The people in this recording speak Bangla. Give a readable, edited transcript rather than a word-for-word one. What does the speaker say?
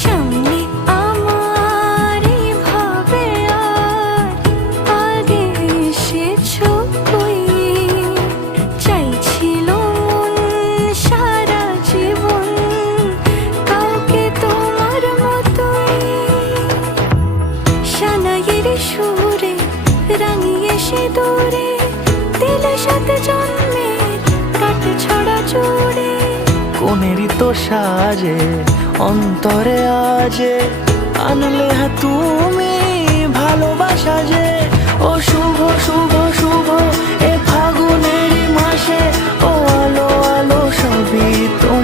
সামনে আমার এইভাবে আর আগে এসেছো কই, চাইছিল মন সারা জীবন কাউকে তোমার মতোই। সানাইয়ের সুরে রাঙিয়ে সে দূরে দিলে সাথে জন্মের কাট ছড়া জুড়ে। কোনেরই তো সাজে অন্তরে আজে আনলে তুমি ভালোবাসা যে। ও শুভ শুভ শুভ এ ফাগুনেরই মাসে, ও আলো আলো সবই তোমার।